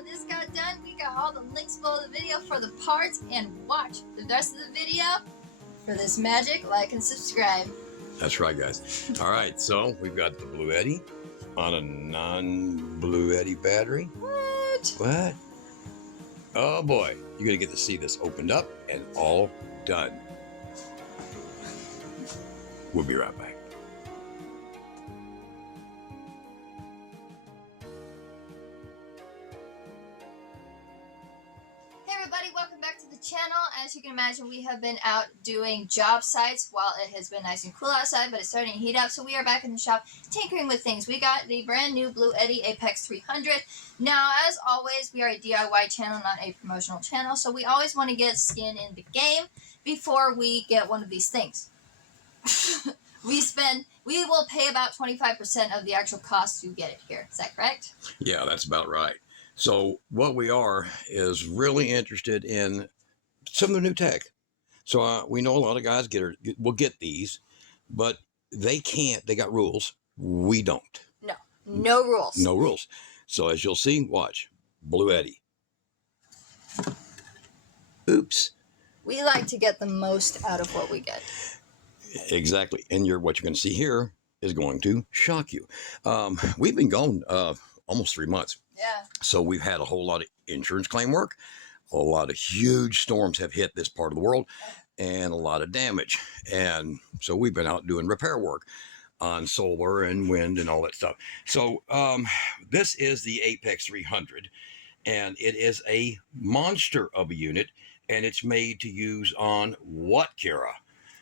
when this got done, we got all the links below the video for the parts, and watch the rest of the video for this magic. Like and subscribe. That's right, guys. All right, so we've got the Bluetti on a non-Bluetti battery. What? Oh boy, you're gonna get to see this opened up and all done. We'll be right back. Hey everybody, welcome back to the channel. As you can imagine, we have been out doing job sites while it has been nice and cool outside, but it's starting to heat up, so we are back in the shop tinkering with things. We got the brand new Bluetti Apex 300. Now, as always, we are a DIY channel, not a promotional channel, so we always want to get skin in the game before we get one of these things. We will pay about 25% of the actual cost to get it here. Is that correct? Yeah, that's about right. So what we are is really interested in some of the new tech. So we know a lot of guys will get these, but they can't. They got rules. We don't. No rules. No rules. So as you'll see, watch. Bluetti. Oops. We like to get the most out of what we get. Exactly. And what you're going to see here is going to shock you. We've been gone almost 3 months. Yeah. So we've had a whole lot of insurance claim work. A lot of huge storms have hit this part of the world and a lot of damage. And so we've been out doing repair work on solar and wind and all that stuff. So this is the Apex 300, and it is a monster of a unit, and it's made to use on what, Kara?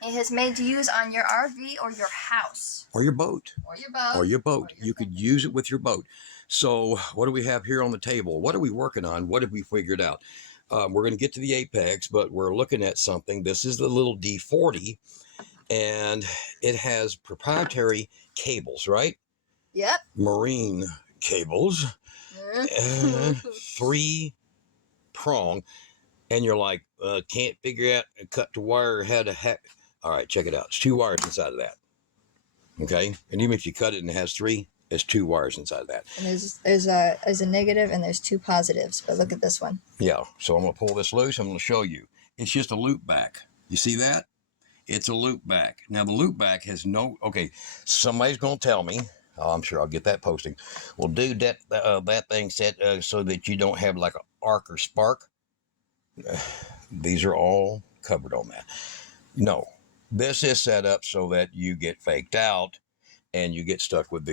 It is made to use on your RV or your house. Or your boat. Or your boat. Or your boat. You could use it with your boat. So what do we have here on the table? What are we working on? What have we figured out? We're going to get to the Apex, but we're looking at something. This is the little D40, and it has proprietary cables, right? Yep. Marine cables. 3-prong. And you're like, can't figure out a cut to wire, how to hack. All right, check it out. It's 2 wires inside of that. Okay? And even if you cut it and it has 3, there's 2 wires inside of that. And there's a negative and there's 2 positives, but look at this one. Yeah, so I'm going to pull this loose. I'm going to show you. It's just a loop back. You see that? It's a loop back. Now, the loop back has no... Okay, somebody's going to tell me, I'm sure I'll get that posting. Well, dude, that thing set so that you don't have like an arc or spark. These are all covered on that. No, this is set up so that you get faked out and you get stuck with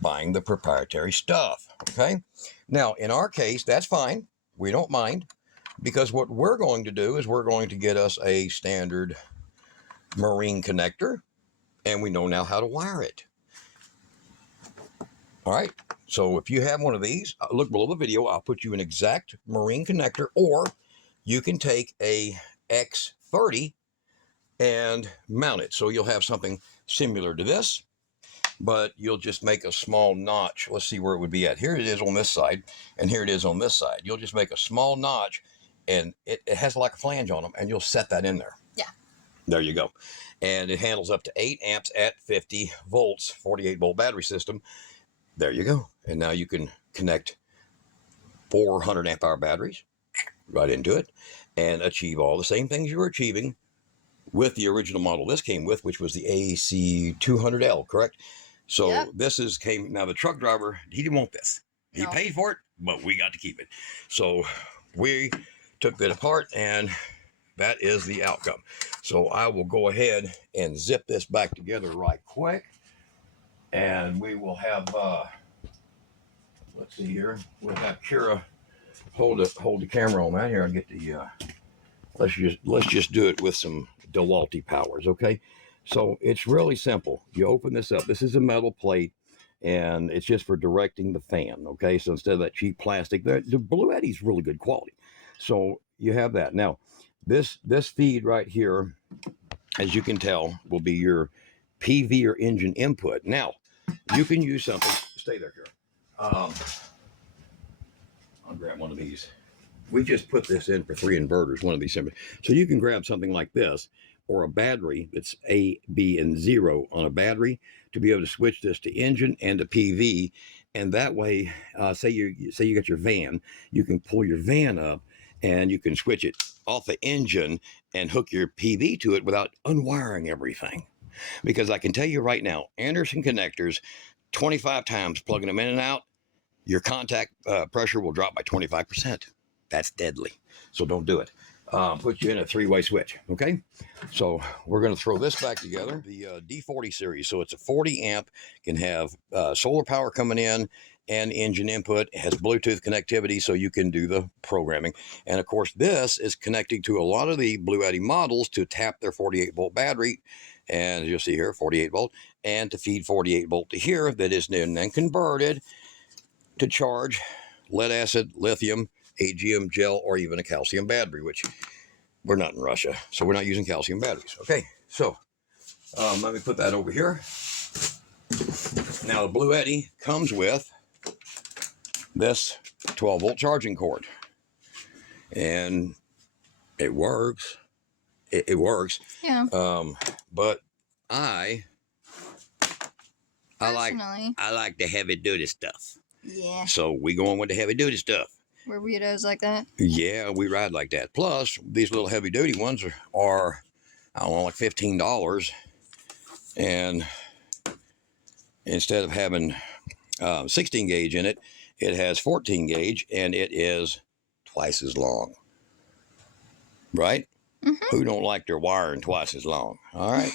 buying the proprietary stuff. Okay. Now, in our case, that's fine. We don't mind, because what we're going to do is we're going to get us a standard marine connector, and we know now how to wire it. All right. So if you have one of these, look below the video. I'll put you an exact marine connector, or you can take a X30 and mount it. So you'll have something similar to this, but you'll just make a small notch. Let's see where it would be at. Here it is on this side, and here it is on this side. You'll just make a small notch, and it has like a flange on them, and you'll set that in there. Yeah. There you go. And it handles up to 8 amps at 50 volts, 48-volt battery system. There you go. And now you can connect 400 amp hour batteries right into it and achieve all the same things you were achieving with the original model this came with, which was the AC200L, correct? So yep. Now the truck driver, he didn't want this. He paid for it, but we got to keep it. So we took that apart, and that is the outcome. So I will go ahead and zip this back together right quick, and we will have, let's see here, we'll have Kira hold the camera on that. Here, I'll get the, let's just do it with some DeWalt powers, okay? So it's really simple. You open this up. This is a metal plate, and it's just for directing the fan, okay? So instead of that cheap plastic, the Bluetti's really good quality. So you have that. Now, this feed right here, as you can tell, will be your PV or engine input. Now, you can use something. Stay there, Kara. I'll grab one of these. We just put this in for 3 inverters, one of these. So you can grab something like this, or a battery that's A, B, and 0 on a battery to be able to switch this to engine and to PV And that way, say you got your van, you can pull your van up and you can switch it off the engine and hook your PV to it without unwiring everything. Because I can tell you right now, Anderson connectors, 25 times plugging them in and out, your contact pressure will drop by 25%. That's deadly. So don't do it. Put you in a 3-way switch. Okay. So we're going to throw this back together. The D40 series. So it's a 40 amp, can have solar power coming in and engine input. It has Bluetooth connectivity, so you can do the programming. And of course, this is connecting to a lot of the Bluetti models to tap their 48 volt battery. And you'll see here, 48 volt, and to feed 48 volt to here, that is then converted to charge lead acid, lithium, AGM gel, or even a calcium battery, which we're not in Russia, so we're not using calcium batteries. Okay, so let me put that over here. Now the Bluetti comes with this 12 volt charging cord, and it works. It works. Yeah. But I like the heavy duty stuff. Yeah. So we going with the heavy duty stuff. We're weirdos like that. Yeah, we ride like that. Plus, these little heavy duty ones are I don't know, like $15. And instead of having 16 gauge in it, it has 14 gauge and it is twice as long. Right? Mm-hmm. Who don't like their wiring twice as long? All right.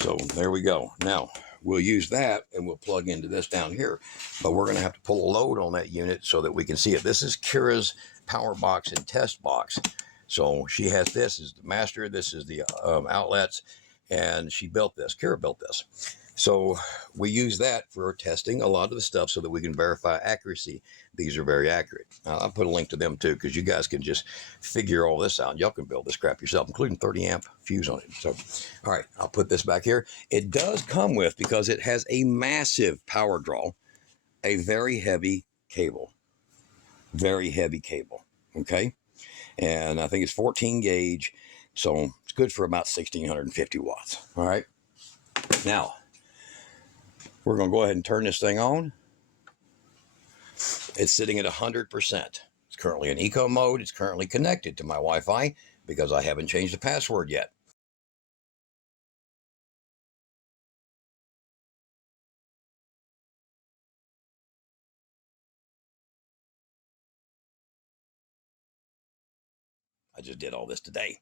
So there we go. Now we'll use that and we'll plug into this down here, but we're going to have to pull a load on that unit so that we can see it. This is Kira's power box and test box. So she has this is the master. This is the outlets, and she built this. Kira built this. So we use that for testing a lot of the stuff so that we can verify accuracy. These are very accurate. I'll put a link to them too, because you guys can just figure all this out. Y'all can build this crap yourself, including 30 amp fuse on it. So, all right, I'll put this back here. It does come with, because it has a massive power draw, a very heavy cable. Very heavy cable, okay? And I think it's 14 gauge, so it's good for about 1,650 watts, all right? Now, we're going to go ahead and turn this thing on. It's sitting at 100%. It's currently in eco mode. It's currently connected to my Wi-Fi because I haven't changed the password yet. I just did all this today.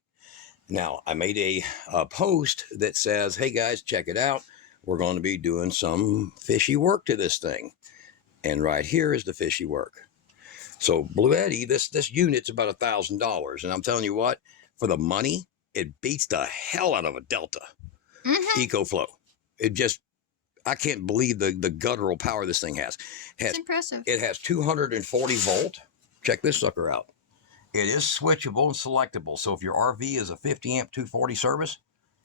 Now, I made a post that says, hey guys, check it out. We're going to be doing some fishy work to this thing. And right here is the fishy work. So Bluetti, this unit's about $1,000. And I'm telling you what, for the money, it beats the hell out of a Delta EcoFlow. It just, I can't believe the guttural power this thing has. It's impressive. It has 240 volt. Check this sucker out. It is switchable and selectable. So if your RV is a 50 amp 240 service,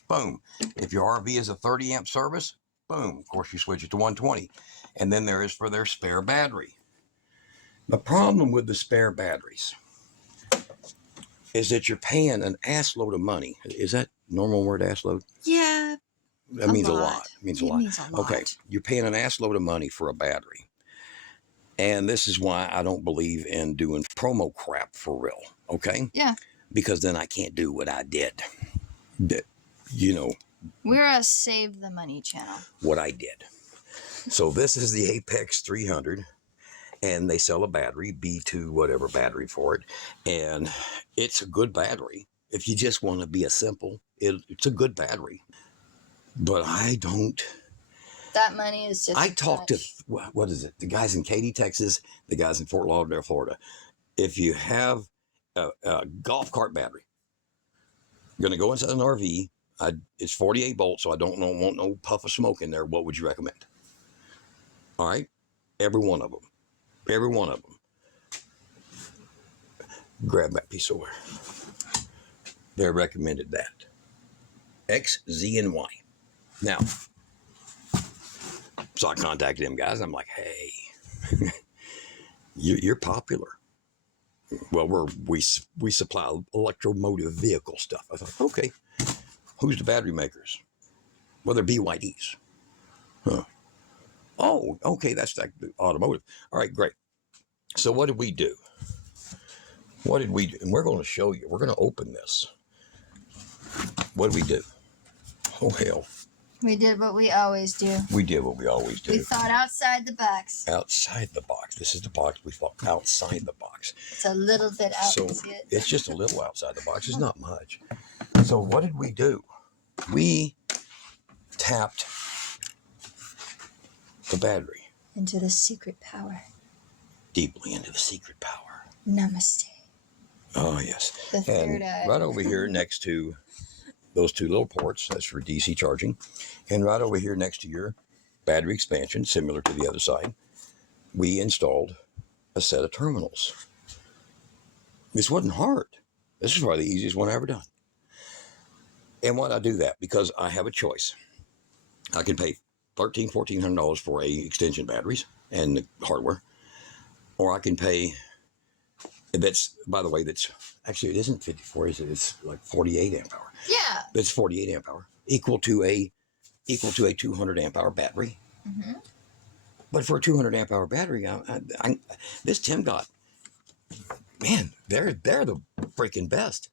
boom. If your RV is a 30 amp service, boom. Of course, you switch it to 120. And then there is for their spare battery. The problem with the spare batteries is that you're paying an ass load of money. Is that normal word, ass load? Yeah. That means a lot. It means a lot. Okay. You're paying an ass load of money for a battery. And this is why I don't believe in doing promo crap for real. Okay? Yeah. Because then I can't do what I did. We're a save the money channel. What I did. So this is the Apex 300. And they sell a battery, B2 whatever battery for it. And it's a good battery. If you just want to be a simple, it's a good battery. But I don't. That money is just. I talked to, what is it? The guys in Katy, Texas, the guys in Fort Lauderdale, Florida. If you have a golf cart battery, you're going to go inside an RV. It's 48 volts, so I don't want no puff of smoke in there. What would you recommend? All right. Every one of them. Every one of them. Grab that piece of wire. They recommended that. X, Z, and Y. Now, so I contacted them guys. I'm like, hey, you're popular. Well, we supply electromotive vehicle stuff. I thought, okay, who's the battery makers? Well, they're BYDs. Huh. Oh, okay, that's like the automotive. All right, great. So what did we do? What did we do? And we're going to show you. We're going to open this. What did we do? Oh, hell. We did what we always do. We did what we always do. We thought outside the box. Outside the box. This is the box. We thought outside the box. It's a little bit out. So it's just a little outside the box. It's not much. So what did we do? We tapped the battery. Into the secret power. Deeply into the secret power. Namaste. Oh, yes. The third eye. Right over here next to those two little ports, that's for DC charging. And right over here next to your battery expansion, similar to the other side, we installed a set of terminals. This wasn't hard. This is probably the easiest one I've ever done. And why did I do that? Because I have a choice. I can pay $1,300, $1,400 for extension batteries and the hardware. Or I can pay, that's, by the way, that's, actually it isn't 54, is it? It's like 48 amp hour. Yeah. It's 48 amp hour, equal to a 200 amp hour battery. Mm-hmm. But for a 200 amp hour battery, this Tim got, man, they're the freaking best.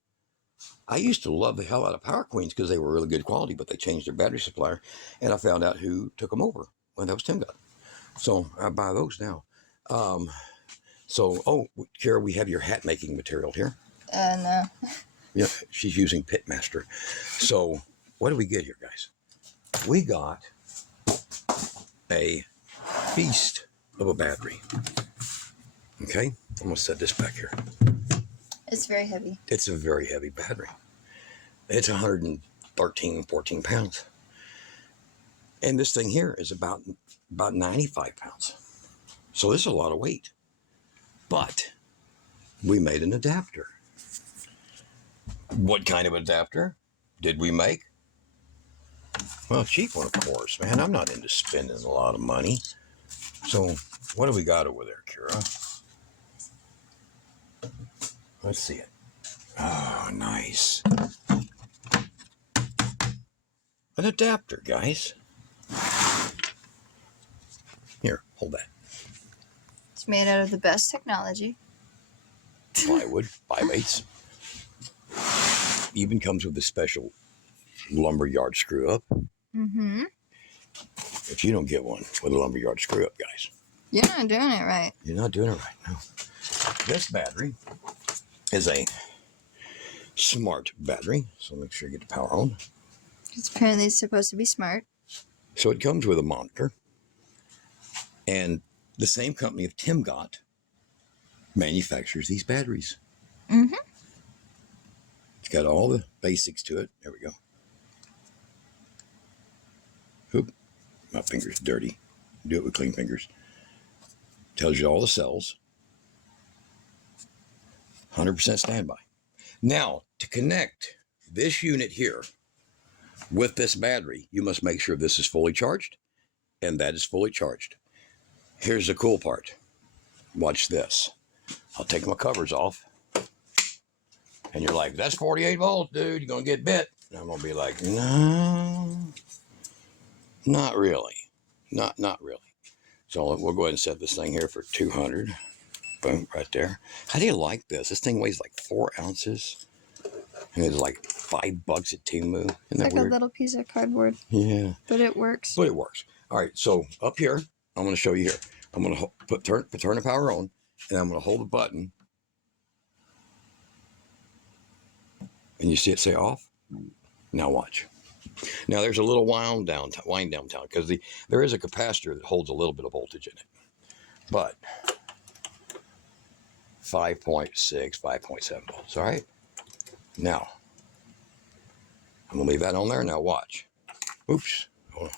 I used to love the hell out of Power Queens because they were really good quality, but they changed their battery supplier, and I found out who took them over. Well, that was Tim Got. So I buy those now. Oh, Kara, we have your hat making material here. No. Yeah, she's using Pitmaster. So what do we get here, guys? We got a beast of a battery. Okay, I'm gonna set this back here. It's very heavy. It's a very heavy battery. It's 113, 14 pounds. And this thing here is about 95 pounds. So this is a lot of weight. But we made an adapter. What kind of adapter did we make? Well, a cheap one, of course, man. I'm not into spending a lot of money. So what do we got over there, Kira? Let's see it. Oh, nice. An adapter, guys. Here, hold that. It's made out of the best technology. Plywood, 5/8. Even comes with a special lumberyard screw up. Mm-hmm. If you don't get one with a lumberyard screw up, guys, you're not doing it right. You're not doing it right. No. This battery is a smart battery, so make sure you get the power on. It's apparently supposed to be smart. So it comes with a monitor, and the same company of Tim Got manufactures these batteries. Mm-hmm. It's got all the basics to it. There we go. Oop, my finger's dirty. Do it with clean fingers. Tells you all the cells. 100% standby. Now, to connect this unit here with this battery, you must make sure this is fully charged and that is fully charged. Here's the cool part. Watch this. I'll take my covers off. And you're like, that's 48 volts, dude. You're going to get bit. And I'm going to be like, no, not really. Not really. So we'll go ahead and set this thing here for 200. Boom, right there. How do you like this? This thing weighs like 4 ounces. And it's like $5 at Temu. Isn't It's that like weird? a little piece of cardboard. Yeah. But it works. But it works. All right, so up here, I'm going to show you here. I'm going to turn the power on, and I'm going to hold the button. And you see it say off? Now watch. Now there's a little wind down time because there is a capacitor that holds a little bit of voltage in it. But 5.6, 5.7 volts, all right? Now, I'm going to leave that on there. Now watch. Oops. Hold on.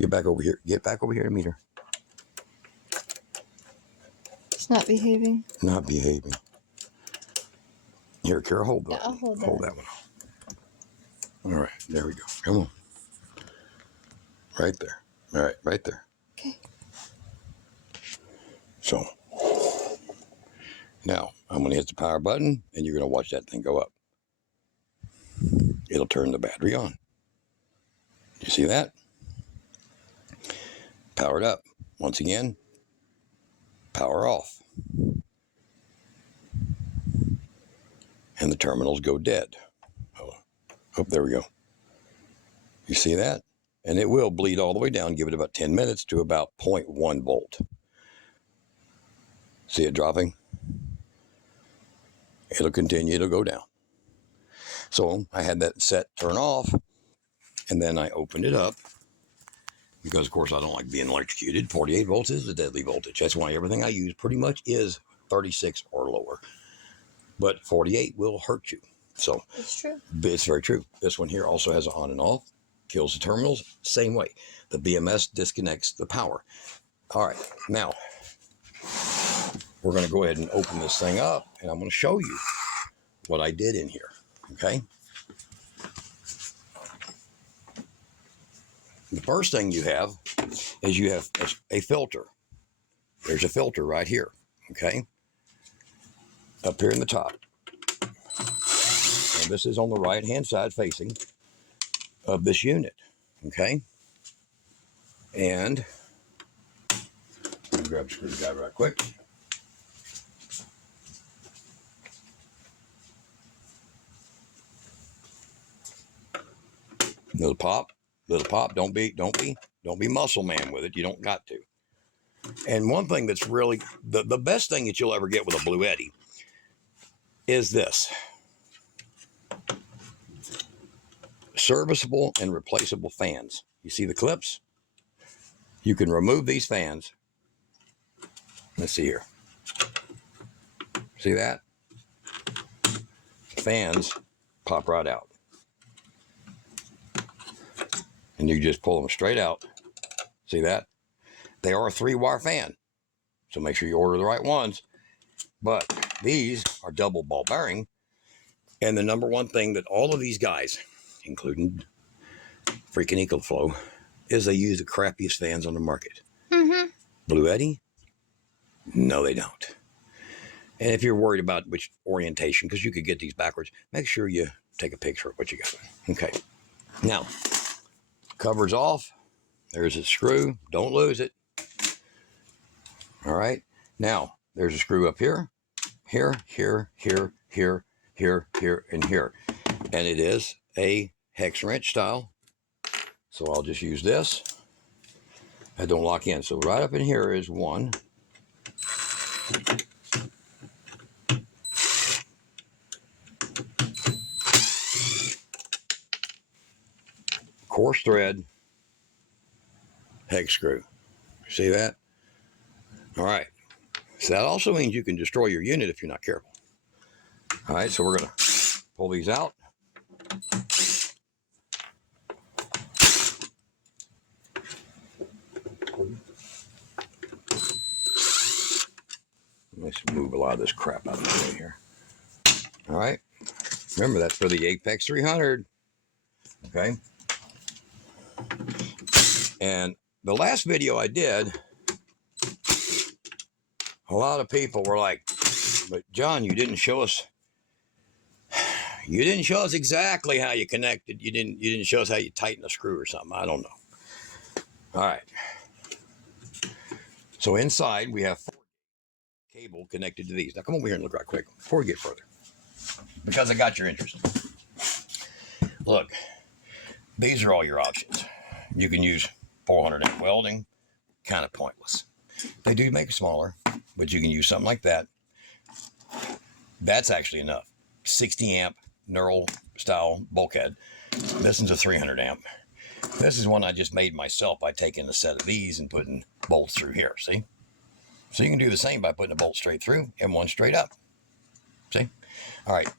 Get back over here. Get back over here to meter. It's not behaving. Not behaving. Here, Kara, hold that. Yeah, I'll hold that. Hold that one. All right, there we go. Come on. Right there. All right, right there. Okay. So, now I'm going to hit the power button, and you're going to watch that thing go up. It'll turn the battery on. You see that? Powered up. Once again, power off. And the terminals go dead. Oh, there we go. You see that? And it will bleed all the way down, give it about 10 minutes to about 0.1 volt. See it dropping? It'll continue, it'll go down. So I had that set turn off, and then I opened it up because, of course, I don't like being electrocuted. 48 volts is the deadly voltage. That's why everything I use pretty much is 36 or lower. But 48 will hurt you. So It's true. It's very true. This one here also has an on and off. Kills the terminals. Same way. The BMS disconnects the power. All right. Now, we're going to go ahead and open this thing up, and I'm going to show you what I did in here. Okay. The first thing you have is you have a filter. There's a filter right here. Okay. Up here in the top. And this is on the right-hand side facing of this unit. Okay. And let me grab a screwdriver right quick. Little pop. Don't be muscle man with it. You don't got to. And one thing that's really the best thing that you'll ever get with a Bluetti is this: serviceable and replaceable fans. You see the clips? You can remove these fans. Let's see here. See that? Fans pop right out. And you just pull them straight out. See that? They are a 3-wire fan, so make sure you order the right ones. But these are double ball bearing. And the number one thing that all of these guys, including freaking EcoFlow, is they use the crappiest fans on the market. Mm-hmm. Bluetti? No, they don't. And if you're worried about which orientation, because you could get these backwards, make sure you take a picture of what you got. Okay. Now, cover's off. There's a screw. Don't lose it. All right. Now, there's a screw up here, here, here, here, here, here, here, and here. And it is a hex wrench style. So I'll just use this. I don't lock in. So right up in here is one. Coarse thread hex screw. See that? All right. So that also means you can destroy your unit if you're not careful. All right, so we're going to pull these out. Let's move a lot of this crap out of the way here. All right. Remember, that's for the Apex 300. Okay. And the last video I did, a lot of people were like, but John, you didn't show us exactly how you connected. You didn't show us how you tighten a screw or something. I don't know. All right. So inside we have 4 cable connected to these. Now come over here and look right quick before we get further, because I got your interest. Look, these are all your options. You can use 400 amp welding, kind of pointless. They do make it smaller, but you can use something like that. That's actually enough. 60 amp knurl style bulkhead. This one's a 300 amp. This is one I just made myself by taking a set of these and putting bolts through here. See? So you can do the same by putting a bolt straight through and one straight up. See? All right.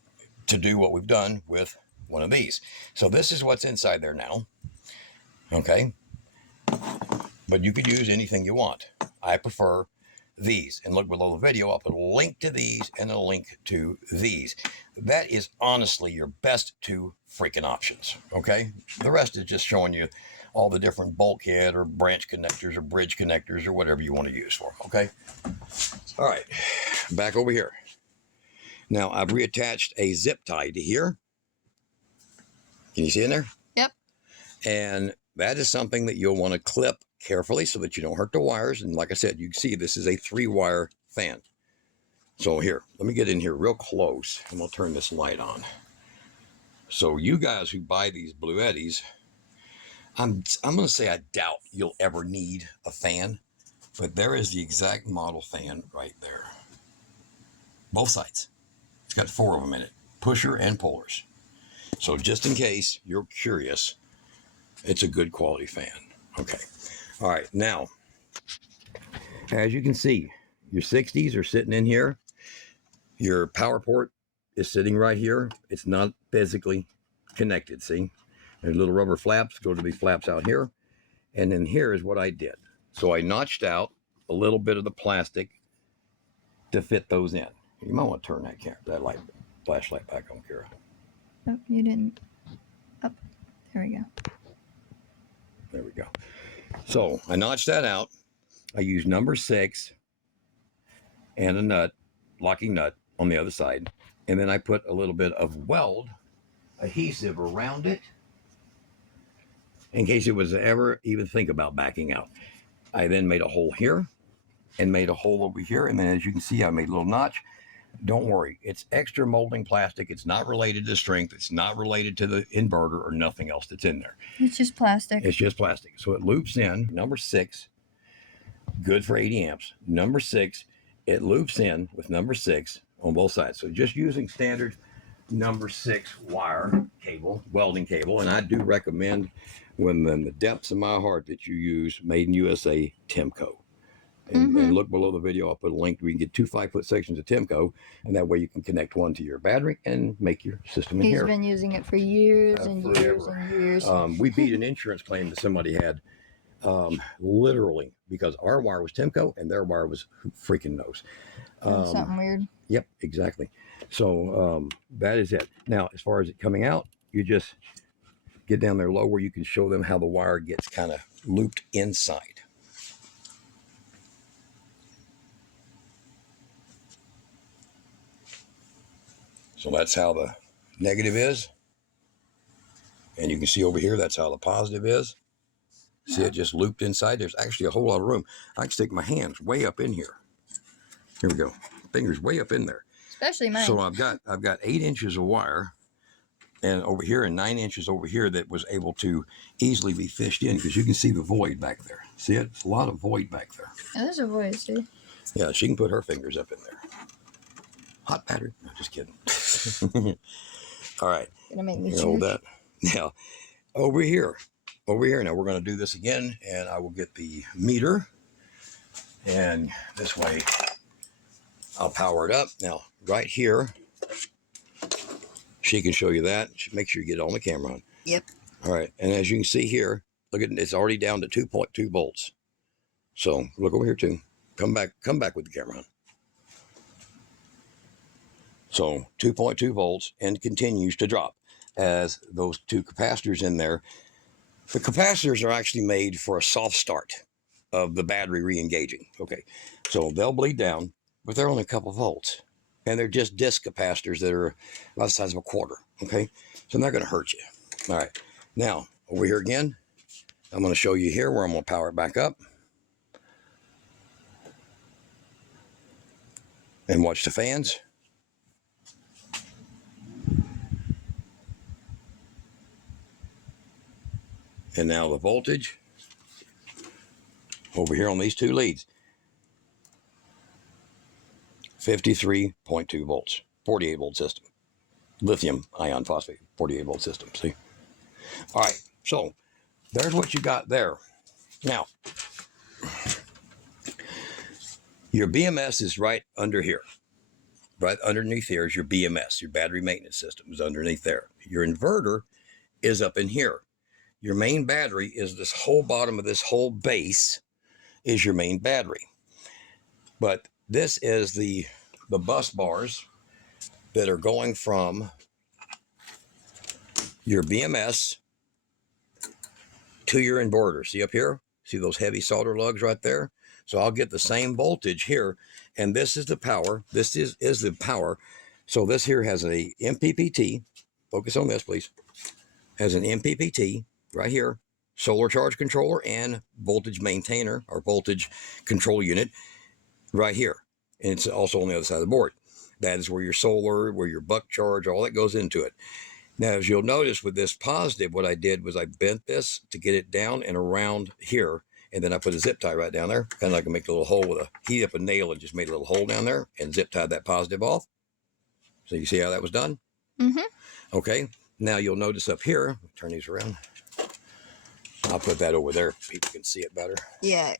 To do what we've done with one of these. So this is what's inside there now. Okay. But you could use anything you want. I prefer these. And look below the video, I'll put a link to these and a link to these. That is honestly your best 2 freaking options. Okay. The rest is just showing you all the different bulkhead or branch connectors or bridge connectors or whatever you want to use for. Okay. All right. Back over here. Now I've reattached a zip tie to here. Can you see in there? Yep. And that is something that you'll want to clip carefully so that you don't hurt the wires. And like I said, you can see this is a 3-wire fan. So here, let me get in here real close and we'll turn this light on. So you guys who buy these Bluettis, I'm going to say I doubt you'll ever need a fan, but there is the exact model fan right there. Both sides. It's got 4 of them in it, pusher and pullers. So just in case you're curious, it's a good quality fan. Okay. All right. Now, as you can see, your 60s are sitting in here. Your power port is sitting right here. It's not physically connected. See, there's little rubber flaps. Go to the flaps out here. And then here is what I did. So I notched out a little bit of the plastic to fit those in. You might want to turn that flashlight back on, Kara. Oh, you didn't. Up. There we go. There we go. So I notched that out. I used number 6 and a nut, locking nut on the other side. And then I put a little bit of weld adhesive around it in case it was ever even think about backing out. I then made a hole here and made a hole over here. And then as you can see, I made a little notch. Don't worry, it's extra molding plastic. It's not related to strength. It's not related to the inverter or nothing else that's in there. It's just plastic. It's just plastic. So it loops in. Number 6, good for 80 amps. Number 6, it loops in with number 6 on both sides. So just using standard number 6 wire cable, welding cable. And I do recommend, when in the depths of my heart, that you use Made in USA Timco. And look below the video. I'll put a link where you can get 2 5-foot sections of Timco, and that way you can connect one to your battery and make your system in here. He's been using it for years and years and years. We beat an insurance claim that somebody had, literally, because our wire was Timco and their wire was, who freaking knows. Something weird. Yep, exactly. So that is it. Now, as far as it coming out, you just get down there low where you can show them how the wire gets kind of looped inside. So that's how the negative is. And you can see over here, that's how the positive is. See it just looped inside? There's actually a whole lot of room. I can stick my hands way up in here. Here we go. Fingers way up in there. Especially mine. So I've got 8 inches of wire, and over here, and 9 inches over here that was able to easily be fished in, because you can see the void back there. See it? It's a lot of void back there. Yeah, there's a void, see? Yeah, she can put her fingers up in there. Hot battery. No, just kidding. All right. Gonna make me hold that. Now, over here. Now we're going to do this again, and I will get the meter, and this way I'll power it up. Now, right here, she can show you that. Make sure you get it on the camera on. Yep. All right, and as you can see here, look at it, it's already down to 2.2 volts. So look over here too. Come back with the camera on. So 2.2 volts, and continues to drop as those 2 capacitors in there. The capacitors are actually made for a soft start of the battery re-engaging. Okay, so they'll bleed down, but they're only a couple volts. And they're just disc capacitors that are about the size of a quarter. Okay, so they're not going to hurt you. All right, now over here again, I'm going to show you here where I'm going to power it back up. And watch the fans. And now the voltage over here on these 2 leads, 53.2 volts, 48 volt system, lithium ion phosphate, 48 volt system. See? All right. So there's what you got there. Now, your BMS is right under here. Right underneath here is your BMS, your battery maintenance system is underneath there. Your inverter is up in here. Your main battery is this whole bottom of this whole base is your main battery. But this is the bus bars that are going from your BMS to your inverter. See up here? See those heavy solder lugs right there? So I'll get the same voltage here, and this is the power. This is the power. So this here has a MPPT. Focus on this, please. Has an MPPT right here solar charge controller and voltage maintainer or voltage control unit right here. And it's also on the other side of the board. That is where your solar, where your buck charge, all that goes into it. Now, as you'll notice with this positive, what I did was I bent this to get it down and around here. And then I put a zip tie right down there, kind of like I make a little hole with heat up a nail and just made a little hole down there and zip tied that positive off. So you see how that was done? Mm-hmm. Okay. Now you'll notice up here, turn these around. I'll put that over there. People can see it better. Yeah.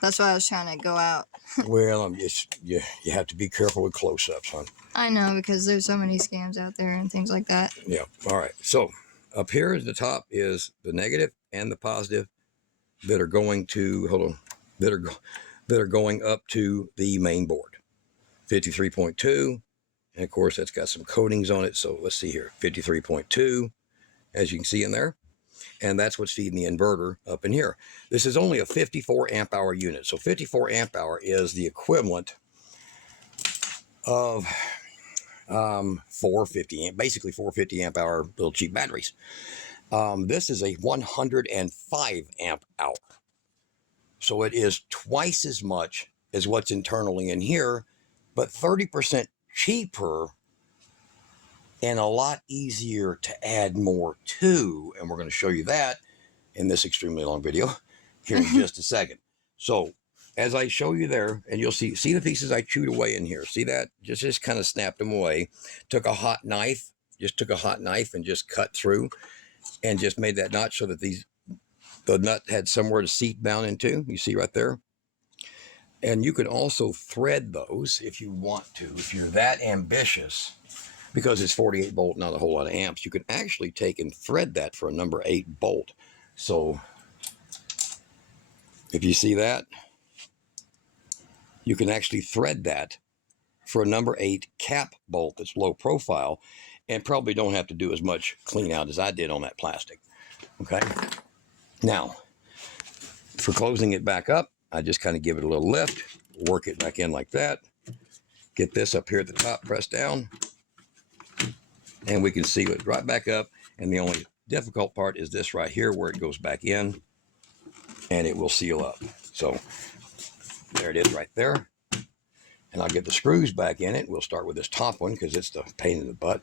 That's why I was trying to go out. Well, I'm just, you have to be careful with close-ups, hon. I know, because there's so many scams out there and things like that. Yeah. All right. So up here at the top is the negative and the positive that are going to, hold on, that are going up to the main board. 53.2. And of course, that's got some coatings on it. So let's see here, 53.2, as you can see in there. And that's what's feeding the inverter up in here. This is only a 54 amp hour unit. So 54 amp hour is the equivalent of 450 amp, basically 450 amp hour little cheap batteries. This is a 105 amp hour. So it is twice as much as what's internally in here, but 30% cheaper and a lot easier to add more to. And we're going to show you that in this extremely long video here in just a second. So as I show you there, and you'll see the pieces I chewed away in here. See that? Just kind of snapped them away. Took a hot knife and just cut through and just made that notch so that the nut had somewhere to seat down into. You see right there? And you can also thread those if you want to. If you're that ambitious, because it's 48 volt, not a whole lot of amps, you can actually take and thread that for a number 8 bolt. So if you see that, you can actually thread that for a number 8 cap bolt that's low profile and probably don't have to do as much clean out as I did on that plastic. Okay. Now, for closing it back up, I just kind of give it a little lift, work it back in like that, get this up here at the top, press down, and we can seal it right back up. And the only difficult part is this right here where it goes back in and it will seal up. So there it is right there. And I'll get the screws back in it. We'll start with this top one because it's the pain in the butt.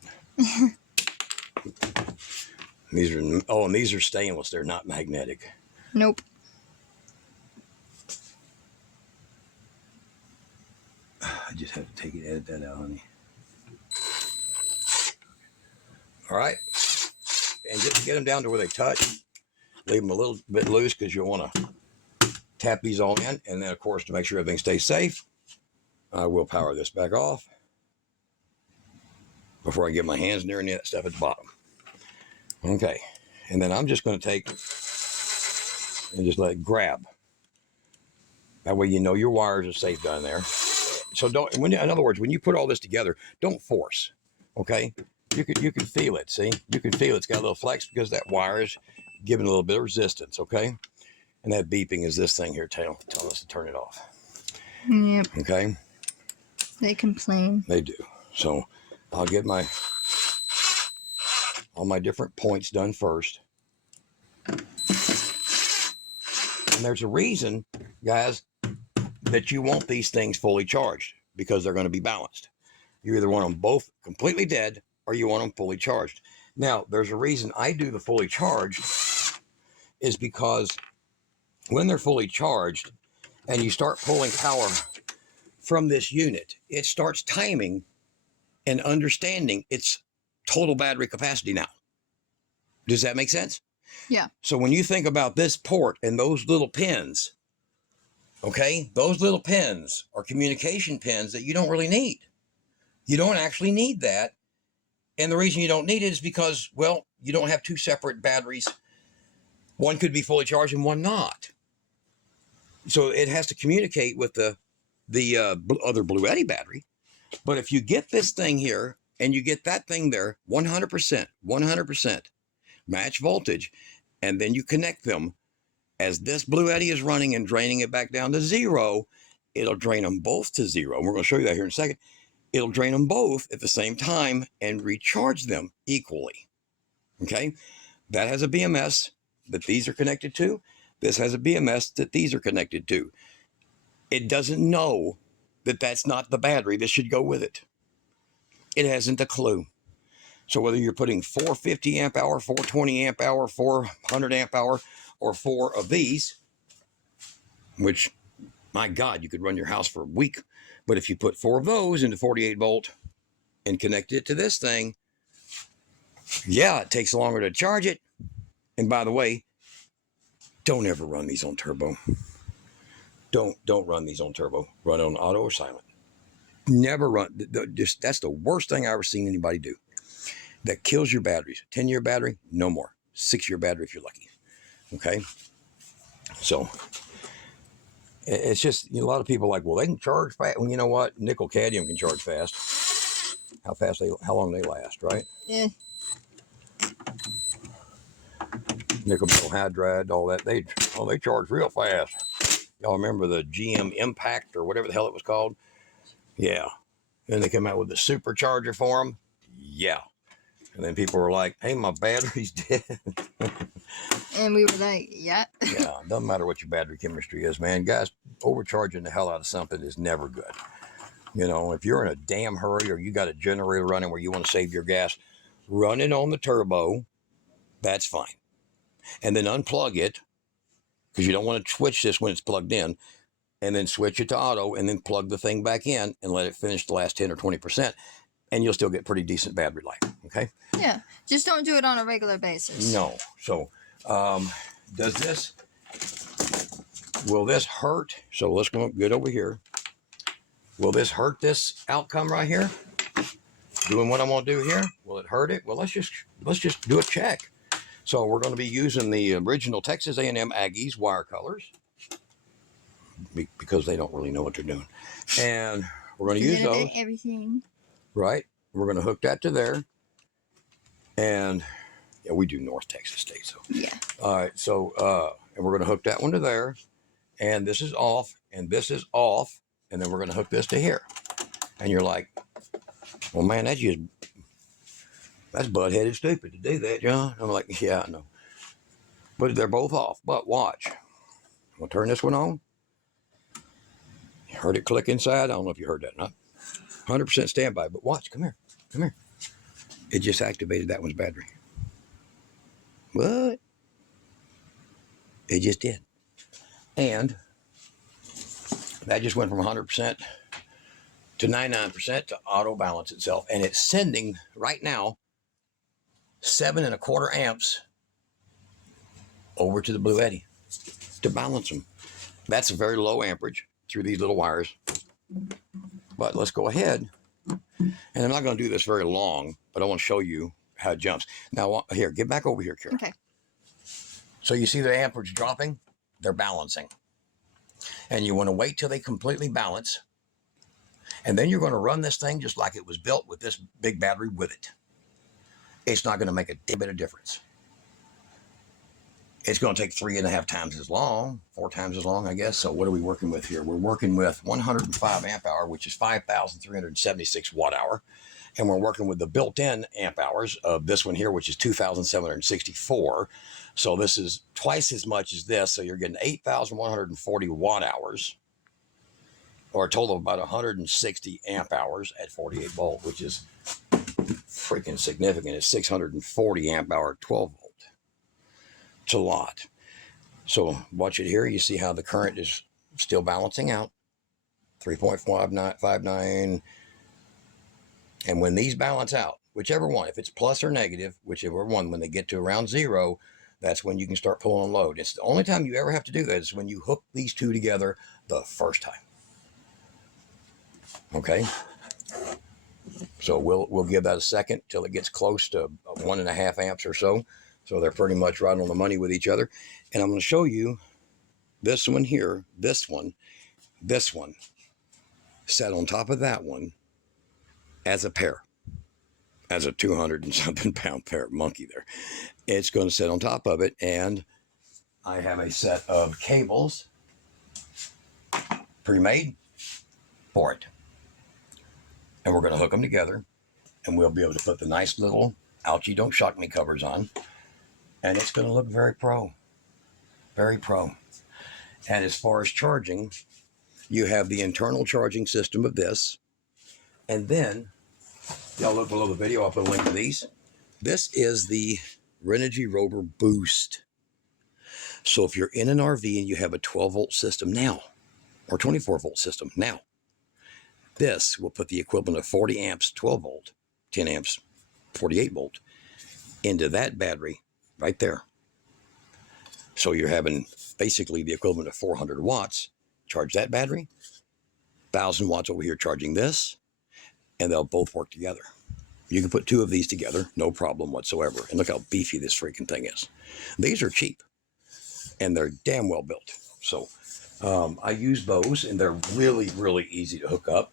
These are, oh, and these are stainless. They're not magnetic. Nope. I just have to take it, edit that out, honey. All right. And just get them down to where they touch. Leave them a little bit loose because you'll want to tap these all in. And then, of course, to make sure everything stays safe, I will power this back off before I get my hands near any of that stuff at the bottom. Okay. And then I'm just going to take and just let it grab. That way you know your wires are safe down there. So don't, in other words, when you put all this together, don't force, okay? You can feel it, see? You can feel it's got a little flex because that wire is giving a little bit of resistance, okay? And that beeping is this thing here telling us to turn it off. Yep. Okay? They complain. They do. So I'll get all my different points done first. And there's a reason, guys, that you want these things fully charged because they're going to be balanced. You either want them both completely dead or you want them fully charged. Now, there's a reason I do the fully charged is because when they're fully charged and you start pulling power from this unit, it starts timing and understanding its total battery capacity now. Does that make sense? Yeah. So when you think about this port and those little pins, okay, those little pins are communication pins that you don't really need. You don't actually need that. And the reason you don't need it is because, well, you don't have two separate batteries. One could be fully charged and one not. So it has to communicate with the other Bluetti battery. But if you get this thing here and you get that thing there, 100% match voltage, and then you connect them as this Bluetti is running and draining it back down to 0, it'll drain them both to 0. And we're going to show you that here in a second. It'll drain them both at the same time and recharge them equally. Okay? That has a BMS. that these are connected to. This has a BMS that these are connected to. It doesn't know that that's not the battery that should go with it. It hasn't a clue. So whether you're putting 450 amp hour, 420 amp hour, 400 amp hour, or 4 of these, which, my God, you could run your house for a week. But if you put 4 of those into 48 volt and connect it to this thing, yeah, it takes longer to charge it. And by the way, don't ever run these on turbo. Don't run these on turbo. Run on auto or silent. Never run. That's the worst thing I ever seen anybody do. That kills your batteries. 10-year battery, no more. 6-year battery if you're lucky. Okay? So it's just, a lot of people are like, well, they can charge fast. Well, you know what? Nickel cadmium can charge fast. How long they last, right? Yeah. Nickel metal hydride, all that. They charge real fast. Y'all remember the GM Impact or whatever the hell it was called? Yeah. Then they come out with the supercharger for them. Yeah. And then people were like, hey, my battery's dead. And we were like, yeah. Yeah, it doesn't matter what your battery chemistry is, man. Guys, overcharging the hell out of something is never good. If you're in a damn hurry or you got a generator running where you want to save your gas, run it on the turbo. That's fine. And then unplug it, because you don't want to switch this when it's plugged in, and then switch it to auto and then plug the thing back in and let it finish the last 10 or 20%. And you'll still get pretty decent battery life, okay? Yeah, just don't do it on a regular basis. No. So, will this hurt? So let's go get over here. Will this hurt this outcome right here? Doing what I'm going to do here? Will it hurt it? Well, let's just do a check. So we're going to be using the original Texas A&M Aggies wire colors because they don't really know what they're doing. And we're going to use those. Everything. Right. We're going to hook that to there. And yeah, we do North Texas State. So yeah. All right. So, and we're going to hook that one to there. And this is off. And this is off. And then we're going to hook this to here. And you're like, well, man, that's butt-headed stupid to do that, John. I'm like, yeah, I know. But they're both off. But watch. We'll turn this one on. You heard it click inside. I don't know if you heard that or not. 100% standby. But watch. Come here. Come here. It just activated that one's battery. What? It just did. And that just went from 100% to 99% to auto balance itself. And it's sending right now 7.25 amps over to the Bluetti to balance them. That's a very low amperage through these little wires. But let's go ahead. And I'm not going to do this very long, but I want to show you how it jumps. Now, here, get back over here, Kara. Okay. So you see the amperage dropping? They're balancing. And you want to wait till they completely balance. And then you're going to run this thing just like it was built with this big battery with it. It's not going to make a bit of difference. It's going to take 3.5 times as long, 4 times as long, I guess. So what are we working with here? We're working with 105 amp hour, which is 5,376 watt hour. And we're working with the built-in amp hours of this one here, which is 2,764. So this is twice as much as this. So you're getting 8,140 watt hours, or a total of about 160 amp hours at 48 volt, which is freaking significant. It's 640 amp hour, 12 volt. It's a lot. So watch it here. You see how the current is still balancing out. 3.59. And when these balance out, whichever one, if it's plus or negative, whichever one, when they get to around 0, that's when you can start pulling on load. It's the only time you ever have to do that is when you hook these two together the first time. Okay? So we'll give that a second till it gets close to 1.5 amps or so. So they're pretty much right on the money with each other. And I'm going to show you this one here, this one set on top of that one as a pair, as a 200 and something pound pair monkey there. It's going to sit on top of it. And I have a set of cables pre-made for it. And we're going to hook them together and we'll be able to put the nice little ouchie don't shock me covers on. And it's going to look very pro. Very pro. And as far as charging, you have the internal charging system of this. And then, y'all look below the video, I'll put a link to these. This is the Renogy Rover Boost. So if you're in an RV and you have a 12-volt system now, or 24-volt system now, this will put the equivalent of 40 amps, 12-volt, 10 amps, 48-volt, into that battery right there. So you're having basically the equivalent of 400 watts. Charge that battery, 1,000 watts over here charging this, and they'll both work together. You can put two of these together, no problem whatsoever. And look how beefy this freaking thing is. These are cheap, and they're damn well built. So I use those, and they're really, really easy to hook up.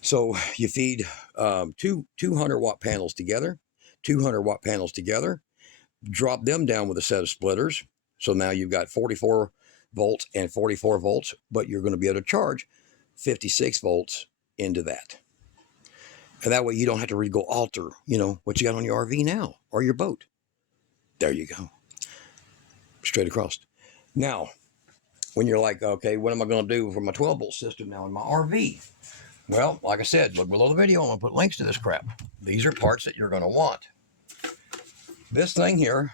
So you feed two 200-watt panels together, 200-watt panels together, drop them down with a set of splitters. So now you've got 44 volts and 44 volts, but you're going to be able to charge 56 volts into that. And that way you don't have to really go alter, what you got on your RV now or your boat. There you go. Straight across. Now, when you're like, okay, what am I going to do for my 12-volt system now in my RV? Well, like I said, look below the video. I'm going to put links to this crap. These are parts that you're going to want. This thing here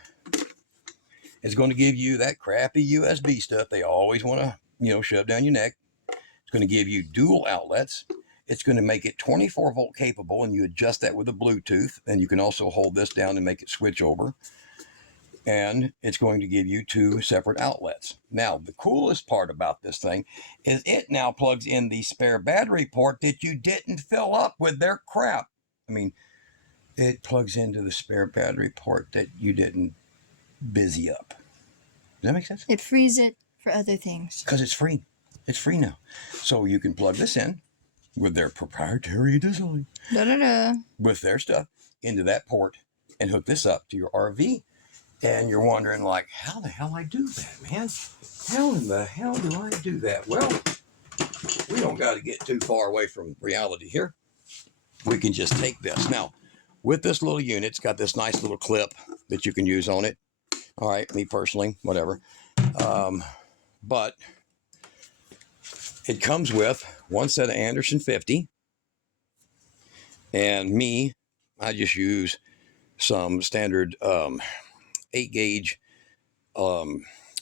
is going to give you that crappy USB stuff they always want to, shove down your neck. It's going to give you dual outlets. It's going to make it 24 volt capable, and you adjust that with a Bluetooth, and you can also hold this down and make it switch over. And it's going to give you two separate outlets. Now, the coolest part about this thing is it now plugs in the spare battery port that you didn't fill up with their crap. I mean, it plugs into the spare battery port that you didn't busy up. Does that make sense? It frees it for other things. Because it's free. It's free now. So you can plug this in with their proprietary design, with their stuff, into that port and hook this up to your RV. And you're wondering, like, how the hell I do that, man? How in the hell do I do that? Well, we don't got to get too far away from reality here. We can just take this. Now, with this little unit, it's got this nice little clip that you can use on it. All right, me personally, whatever. But it comes with one set of Anderson 50. And me, I just use some standard 8-gauge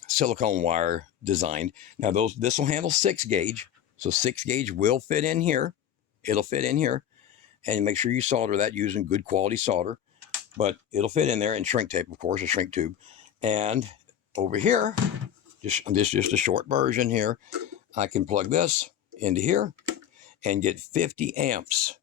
silicone wire designed. Now this will handle 6-gauge. So 6-gauge will fit in here. It'll fit in here. And make sure you solder that using good quality solder. But it'll fit in there, and shrink tape, of course, a shrink tube. And over here, this is just a short version here. I can plug this into here and get 50 amps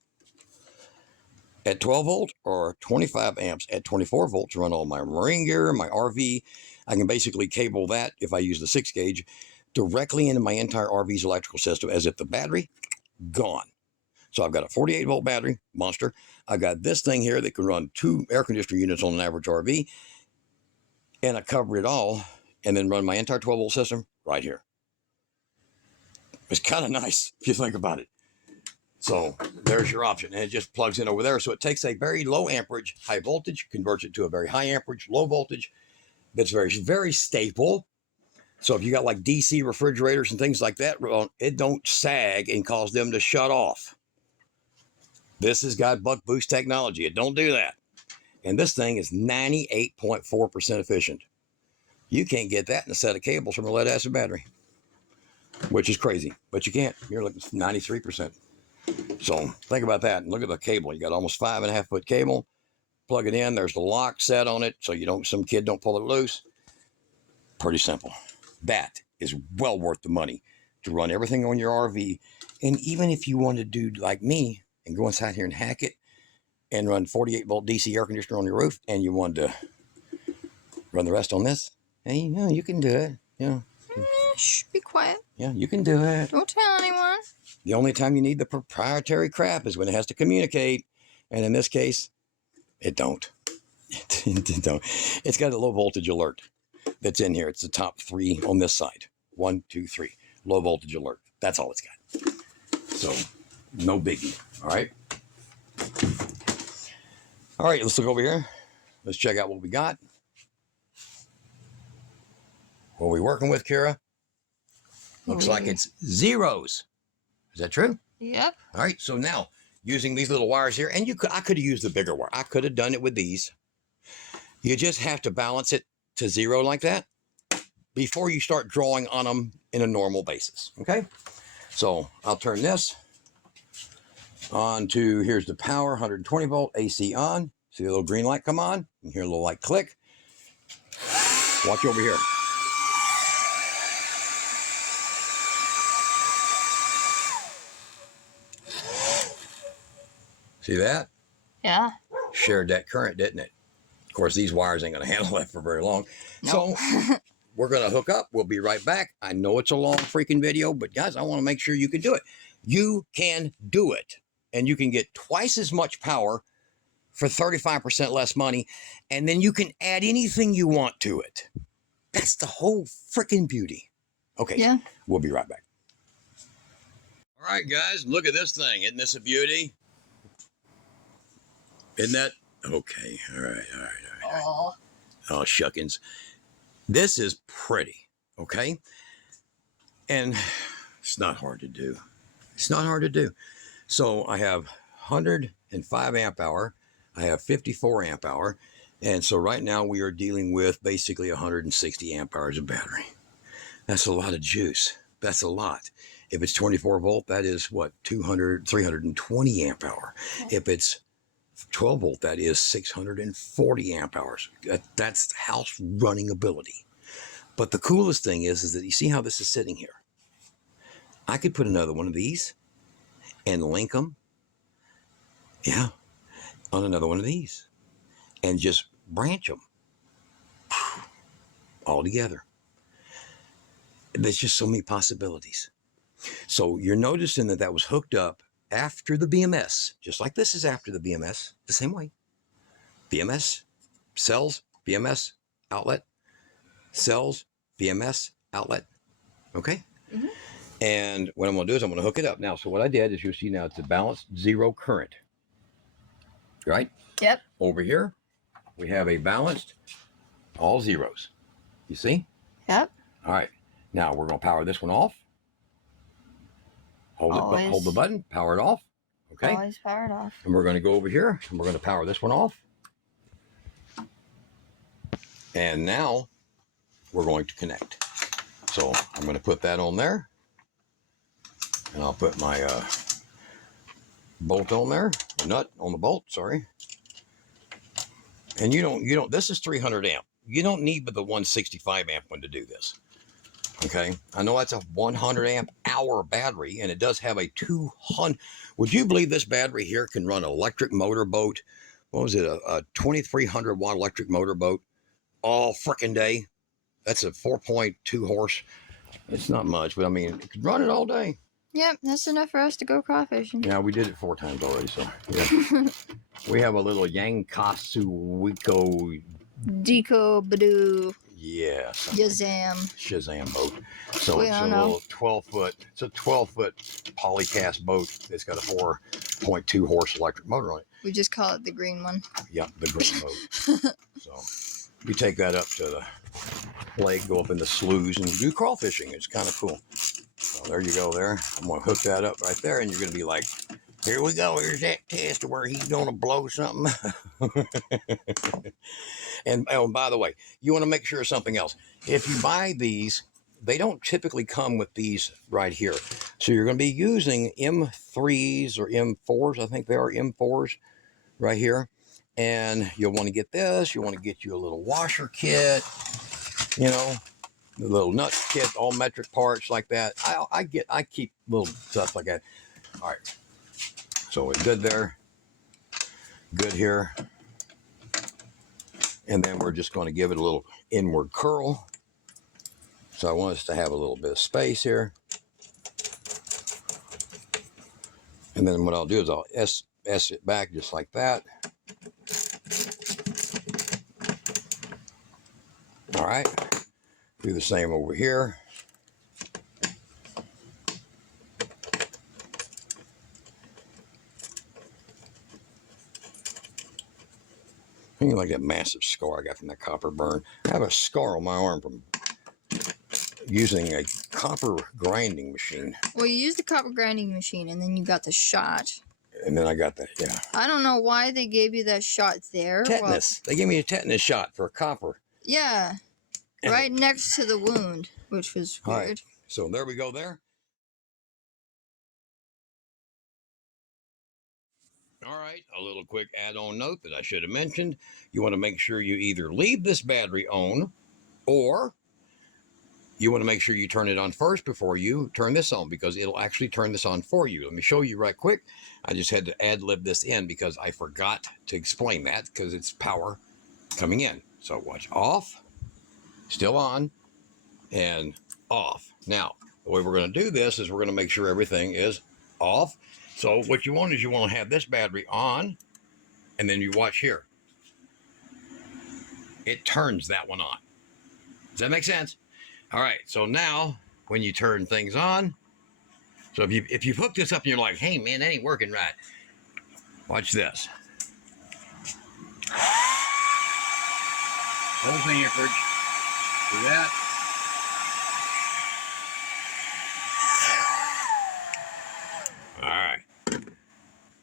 at 12 volt or 25 amps at 24 volt to run all my marine gear, my RV. I can basically cable that, if I use the 6-gauge, directly into my entire RV's electrical system, as if the battery, gone. So I've got a 48 volt battery, monster. I've got this thing here that can run 2 air conditioner units on an average RV. And I cover it all and then run my entire 12 volt system right here. It's kind of nice if you think about it. So there's your option. And it just plugs in over there. So it takes a very low amperage, high voltage, converts it to a very high amperage, low voltage. That's very, very stable. So if you got like DC refrigerators and things like that, it don't sag and cause them to shut off. This has got buck boost technology. It don't do that. And this thing is 98.4% efficient. You can't get that in a set of cables from a lead acid battery, which is crazy, but you can't. You're like 93%. So think about that. And look at the cable. You got almost 5.5 foot cable. Plug it in. There's the lock set on it, so some kid don't pull it loose. Pretty simple. That is well worth the money to run everything on your RV. And even if you want to do like me and go inside here and hack it and run 48 volt DC air conditioner on your roof, and you want to run the rest on this, hey, you can do it. Shh, be quiet. Yeah, you can do it. Don't tell anyone. The only time you need the proprietary crap is when it has to communicate. And in this case, it don't. It don't. It's got a low voltage alert that's in here. It's the top 3 on this side. 1, 2, 3. Low voltage alert. That's all it's got. So, no biggie. All right. All right, let's look over here. Let's check out what we got. What are we working with, Kira? Looks like it's zeros. Is that true? Yep. All right, so now using these little wires here, and I could have used the bigger wire. I could have done it with these. You just have to balance it to zero like that before you start drawing on them in a normal basis, okay? So I'll turn this on to, here's the power, 120 volt, AC on. See a little green light come on? You hear a little light click. Watch over here. See that? Yeah. Shared that current, didn't it? Of course, these wires ain't going to handle that for very long. Nope. So we're going to hook up. We'll be right back. I know it's a long freaking video, but guys, I want to make sure you can do it. You can do it. And you can get twice as much power for 35% less money. And then you can add anything you want to it. That's the whole freaking beauty. Okay, yeah. We'll be right back. All right, guys, look at this thing. Isn't this a beauty? Isn't that? Okay, all right. Oh, shuckins. This is pretty, okay? And it's not hard to do. It's not hard to do. So I have 105 amp hour. I have 54 amp hour. And so right now we are dealing with basically 160 amp hours of battery. That's a lot of juice. That's a lot. If it's 24 volt, that is what, 320 amp hour. If it's 12 volt, that is 640 amp hours. That's house running ability. But the coolest thing is that you see how this is sitting here. I could put another one of these and link them, yeah, on another one of these and just branch them all together. There's just so many possibilities. So you're noticing that that was hooked up after the BMS, just like this is after the BMS, the same way. BMS, cells, BMS, outlet, cells, BMS, outlet, okay? Mm-hmm. And what I'm going to do is I'm going to hook it up. Now, so what I did is you'll see now it's a balanced zero current, right? Yep. Over here, we have a balanced all zeros. You see? Yep. All right. Now we're going to power this one off. Hold the button, power it off. Okay. Always power it off. And we're going to go over here and we're going to power this one off. And now we're going to connect. So I'm going to put that on there. And I'll put my bolt on there, a nut on the bolt, sorry. And you don't, this is 300 amp. You don't need but the 165 amp one to do this. Okay. I know that's a 100 amp hour battery and it does have a 200. Would you believe this battery here can run an electric motorboat? What was it? A 2300 watt electric motorboat all frickin' day. That's a 4.2 horse. It's not much, but I mean, it could run it all day. Yep, that's enough for us to go crawfishing. Yeah, we did it 4 times already, so yeah. We have a little Yankasuwiko Deco Badoo. Yeah. Shazam boat. So it's a little 12-foot, it's a 12-foot polycast boat. It's got a 4.2 horse electric motor on it. We just call it the green one. Yeah, the green boat. So we take that up to the lake, go up in the sloughs and do crawfishing. It's kind of cool. So there you go there. I'm going to hook that up right there, and you're going to be like, here we go. Here's that test where he's going to blow something. And oh, by the way, you want to make sure of something else. If you buy these, they don't typically come with these right here. So you're going to be using M3s or M4s. I think they are M4s right here. And you'll want to get this. You want to get you a little washer kit, you know, the little nut kit, all metric parts like that. I keep little stuff like that. All right. So it's good there. Good here. And then we're just going to give it a little inward curl. So I want us to have a little bit of space here. And then what I'll do is I'll S it back just like that. All right. Do the same over here. I think like that massive scar I got from that copper burn. I have a scar on my arm from using a copper grinding machine. Well, you used the copper grinding machine, and then you got the shot. And then I got that, yeah. I don't know why they gave you that shot there. Tetanus. Well, they gave me a tetanus shot for copper. Yeah. Right next to the wound, which was weird. All right. So there we go there. All right, a little quick add-on note that I should have mentioned. You want to make sure you either leave this battery on, or you want to make sure you turn it on first before you turn this on, because it'll actually turn this on for you. Let me show you right quick. I just had to ad-lib this in because I forgot to explain that, because it's power coming in. So watch, off, still on, and off. Now, the way we're going to do this is we're going to make sure everything is off. So what you want is you want to have this battery on, and then you watch here. It turns that one on. Does that make sense? All right, so now when you turn things on, so if you've hooked this up and you're like, hey man, that ain't working right, watch this. Whole thing amperage. See that? All right.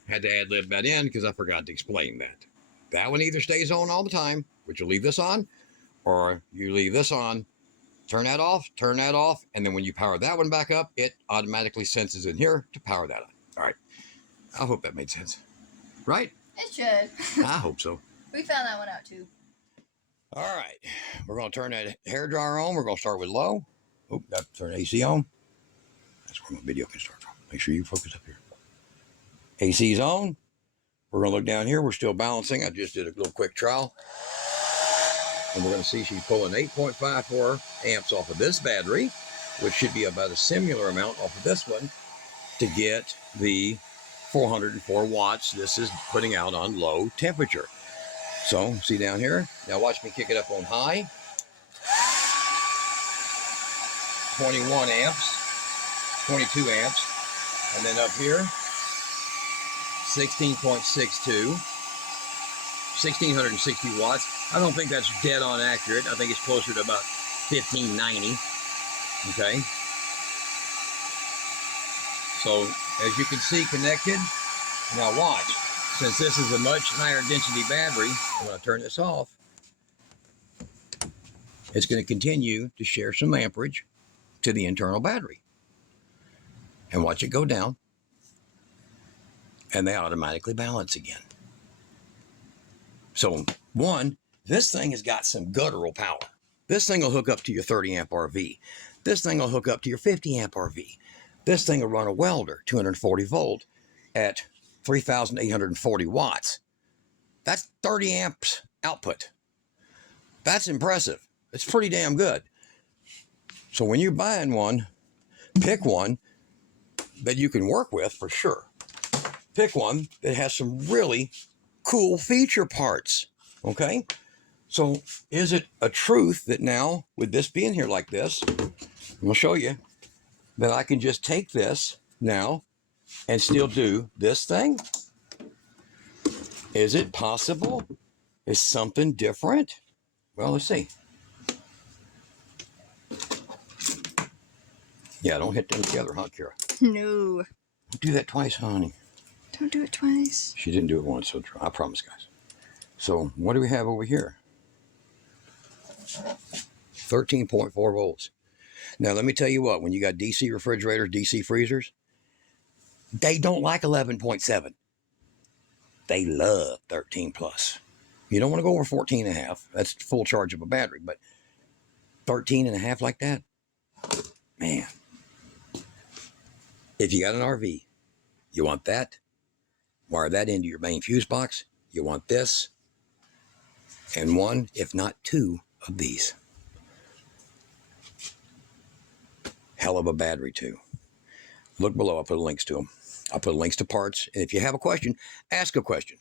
Had to ad-lib that in because I forgot to explain that. That one either stays on all the time, which you'll leave this on, or you leave this on, turn that off, and then when you power that one back up, it automatically senses in here to power that on. All right. I hope that made sense. Right? It should. I hope so. We found that one out too. All right. We're going to turn that hair dryer on. We're going to start with low. Oh, got to turn AC on. That's where my video can start from. Make sure you focus up here. AC's on. We're going to look down here. We're still balancing. I just did a little quick trial. And we're going to see she's pulling 8.54 amps off of this battery, which should be about a similar amount off of this one to get the 404 watts this is putting out on low temperature. So, see down here? Now watch me kick it up on high. 21 amps, 22 amps, and then up here, 16.62, 1660 watts. I don't think that's dead on accurate. I think it's closer to about 1590. Okay. So as you can see, connected. Now watch. Since this is a much higher density battery, I'm going to turn this off. It's going to continue to share some amperage to the internal battery. And watch it go down. And they automatically balance again. So one, this thing has got some guttural power. This thing will hook up to your 30 amp RV. This thing will hook up to your 50 amp RV. This thing will run a welder, 240 volt at 3,840 watts. That's 30 amps output. That's impressive. It's pretty damn good. So when you're buying one, pick one that you can work with for sure. Pick one that has some really cool feature parts. Okay? So is it a truth that now, with this being here like this, I'm going to show you that I can just take this now and still do this thing? Is it possible? Is something different? Well, let's see. Yeah, don't hit them together, huh, Kira? No. Don't do that twice, honey. Don't do it twice. She didn't do it once, so I promise, guys. So what do we have over here? 13.4 volts. Now, let me tell you what. When you got DC refrigerators, DC freezers, they don't like 11.7. They love 13 plus. You don't want to go over 14 and a half. That's full charge of a battery. But 13 and a half like that, man. If you got an RV, you want that. Wire that into your main fuse box. You want this. And one, if not two, of these. Hell of a battery, too. Look below. I'll put links to them. I'll put links to parts. And if you have a question, ask a question.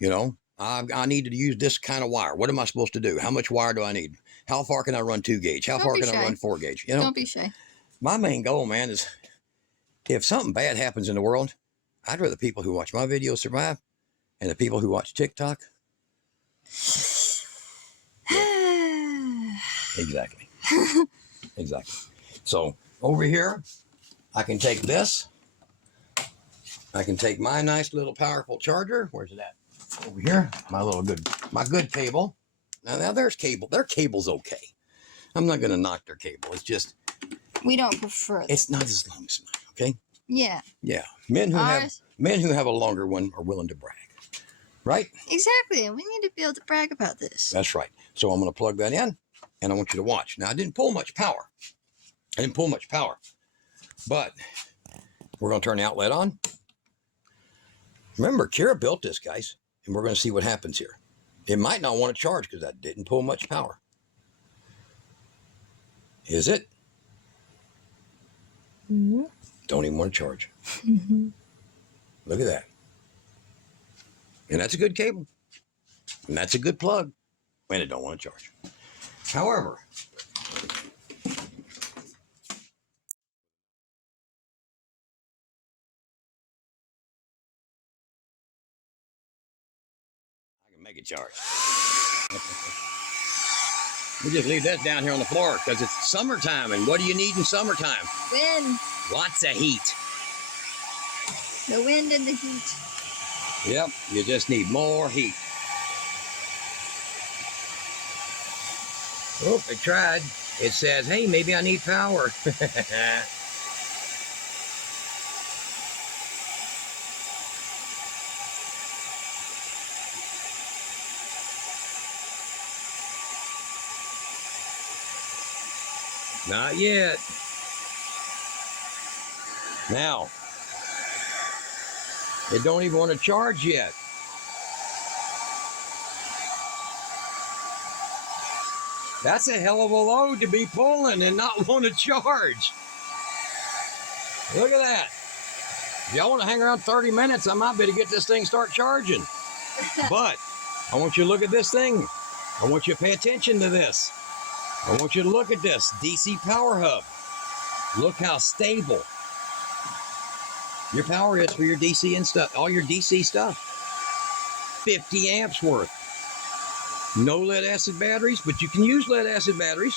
You know, I need to use this kind of wire. What am I supposed to do? How much wire do I need? How far can I run 2 gauge? How far can I run 4 gauge? You know, don't be shy. My main goal, man, is if something bad happens in the world, I'd rather people who watch my videos survive and the people who watch TikTok. Exactly. Exactly. So over here, I can take this. I can take my nice little powerful charger. Where's it at? Over here. My good cable. Now there's cable. Their cable's okay. I'm not going to knock their cable. It's just we don't prefer it. It's not as long as mine. Okay. Yeah. Yeah. Men who have a longer one are willing to brag, right? Exactly. And we need to be able to brag about this. That's right. So I'm going to plug that in, and I want you to watch. Now I didn't pull much power. But we're going to turn the outlet on. Remember, Kira built this, guys, and we're going to see what happens here. It might not want to charge because I didn't pull much power. Is it? Mm-hmm. Don't even want to charge. Mm-hmm. Look at that. And that's a good cable. And that's a good plug. And it don't want to charge. However, I can make it charge. We just leave that down here on the floor because it's summertime. And what do you need in summertime? Wind. Lots of heat. The wind and the heat. Yep, you just need more heat. Oh, it tried. It says, hey, maybe I need power. Not yet. Now, it don't even want to charge yet. That's a hell of a load to be pulling and not want to charge. Look at that. If y'all want to hang around 30 minutes, I might be able to get this thing start charging. But I want you to look at this thing. I want you to pay attention to this. I want you to look at this DC power hub. Look how stable your power is for your DC and stuff, all your DC stuff. 50 amps worth. No lead acid batteries, but you can use lead acid batteries.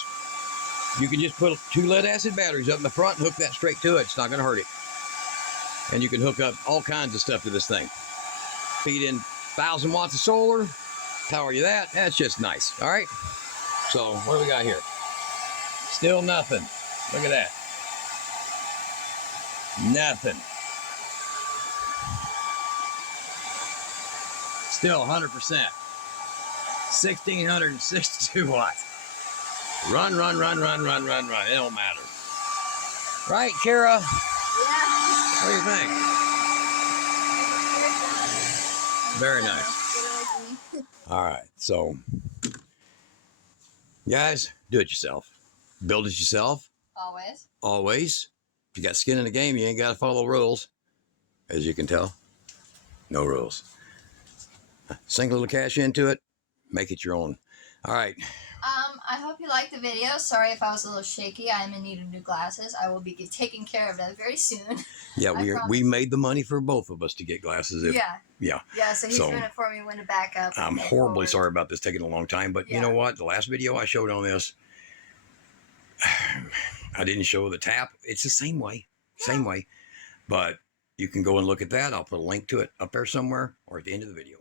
You can just put 2 lead acid batteries up in the front and hook that straight to it. It's not going to hurt it. And you can hook up all kinds of stuff to this thing. Feed in 1,000 watts of solar, power you that. That's just nice. All right. So what do we got here? Still nothing. Look at that. Nothing. Still 100%. 1,662 watts. Run. It don't matter. Right, Kara? Yeah. What do you think? Very nice. All right, so guys, do it yourself. Build it yourself. Always. If you got skin in the game, you ain't got to follow rules. As you can tell, no rules. Sink a little cash into it. Make it your own. All right. I hope you liked the video. Sorry if I was a little shaky. I am in need of new glasses. I will be taking care of that very soon. Yeah, we made the money for both of us to get glasses. Yeah, so he's doing it for me when to back up. I'm horribly sorry about this taking a long time, but you know what? The last video I showed on this, I didn't show the tap. It's the same way. But you can go and look at that. I'll put a link to it up there somewhere or at the end of the video.